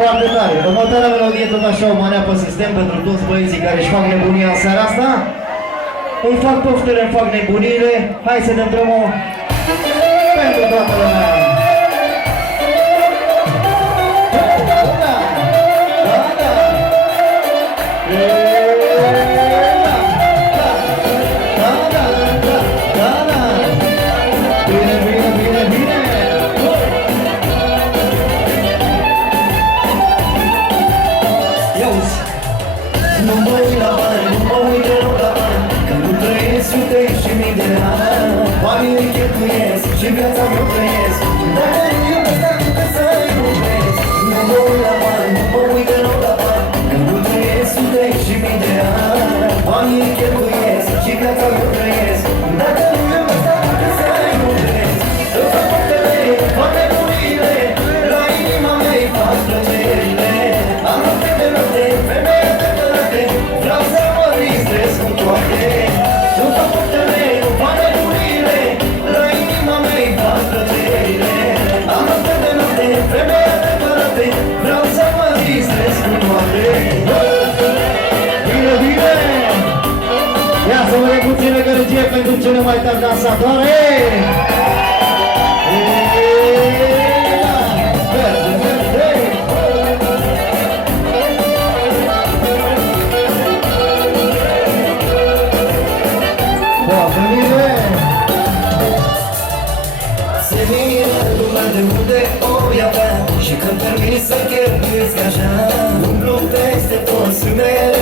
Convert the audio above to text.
Foarte tare. Următoarea melodie tot așa o manea pe sistem pentru toți băieții care își fac nebunia în seara asta. Îi fac poftele, îmi fac nebuniile. Hai să dăm drumul pentru toată lumea. Nu mă uit la bani, nu mă uit deloc la bani, că nu trăiesc sute și mii de ani. Banii îi cheltuiesc și viața mea trăiesc. Dacă nu iubesc, dar nu te să iubesc. Nu mă uit la bani, nu mă uit deloc la bani, că nu trăiesc sute și mii de ani. Banii îi cheltuiesc și viața mea trăiesc. Dacă nu iubesc, dar nu te să iubesc. Îmi fac poftele, fac nebuniile, la inima mea îi fac plăcerile. Am noapte de noapte, femeie adevărate, vreau să mă distrez cu toate. Nu fac poftele, nu fac nebuniile, la inima mea îi fac plăcerile. Am noapte de noapte, femeie adevărate, vreau să mă distrez cu toate. Bine, bine! Ia să vedem puțină gălăgie pentru cele mai tari dansatoare! Se vine lumea de unde o ia avea, și când termin să cheltuiesc așa, umblu peste toți femeile